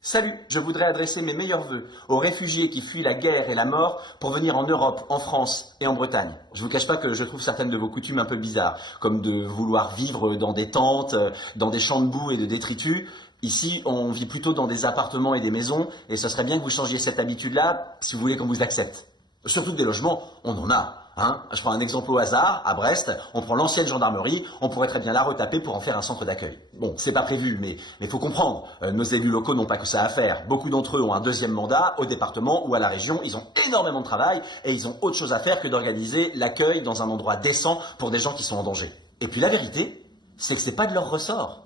Salut, je voudrais adresser mes meilleurs vœux aux réfugiés qui fuient la guerre et la mort pour venir en Europe, en France et en Bretagne. Je vous cache pas que je trouve certaines de vos coutumes un peu bizarres, comme de vouloir vivre dans des tentes, dans des champs de boue et de détritus. Ici, on vit plutôt dans des appartements et des maisons, et ce serait bien que vous changiez cette habitude-là si vous voulez qu'on vous accepte. Surtout que des logements, on en a. Hein, je prends un exemple au hasard, à Brest, on prend l'ancienne gendarmerie, on pourrait très bien la retaper pour en faire un centre d'accueil. Bon, c'est pas prévu, mais faut comprendre, nos élus locaux n'ont pas que ça à faire. Beaucoup d'entre eux ont un deuxième mandat au département ou à la région, ils ont énormément de travail et ils ont autre chose à faire que d'organiser l'accueil dans un endroit décent pour des gens qui sont en danger. Et puis la vérité, c'est que c'est pas de leur ressort.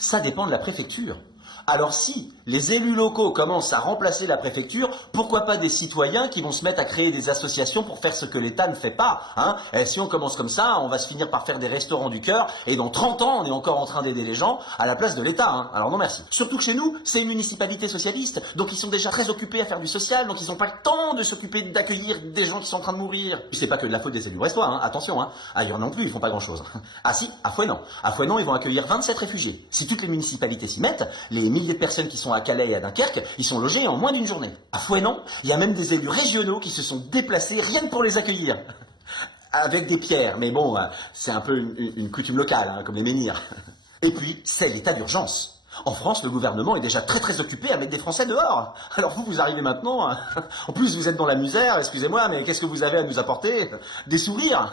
Ça dépend de la préfecture. Alors si les élus locaux commencent à remplacer la préfecture, pourquoi pas des citoyens qui vont se mettre à créer des associations pour faire ce que l'État ne fait pas, hein? Et si on commence comme ça, on va se finir par faire des restaurants du cœur, et dans 30 ans, on est encore en train d'aider les gens à la place de l'État, hein? Alors non merci. Surtout que chez nous, c'est une municipalité socialiste, donc ils sont déjà très occupés à faire du social, donc ils n'ont pas le temps de s'occuper d'accueillir des gens qui sont en train de mourir. C'est pas que de la faute des élus brestois, hein? Attention, hein? Ailleurs non plus, ils font pas grand-chose. Ah si, à Fouesnant. À Fouesnant, ils vont accueillir 27 réfugiés. Si toutes les municipalités s'y mettent, les milliers de personnes qui sont à Calais et à Dunkerque, ils sont logés en moins d'une journée. À Fouesnant, il y a même des élus régionaux qui se sont déplacés rien que pour les accueillir. Avec des pierres, mais bon, c'est un peu une coutume locale, hein, comme les menhirs. Et puis, c'est l'état d'urgence. En France, le gouvernement est déjà très occupé à mettre des Français dehors. Alors vous arrivez maintenant, en plus vous êtes dans la misère, excusez-moi, mais qu'est-ce que vous avez à nous apporter? Des sourires?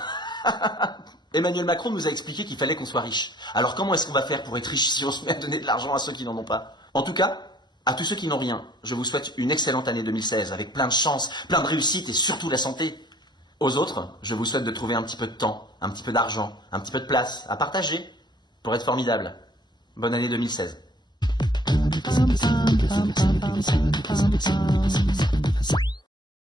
Emmanuel Macron nous a expliqué qu'il fallait qu'on soit riche. Alors comment est-ce qu'on va faire pour être riche si on se met à donner de l'argent à ceux qui n'en ont pas? En tout cas, à tous ceux qui n'ont rien, je vous souhaite une excellente année 2016 avec plein de chance, plein de réussite et surtout la santé. Aux autres, je vous souhaite de trouver un petit peu de temps, un petit peu d'argent, un petit peu de place à partager pour être formidable. Bonne année 2016.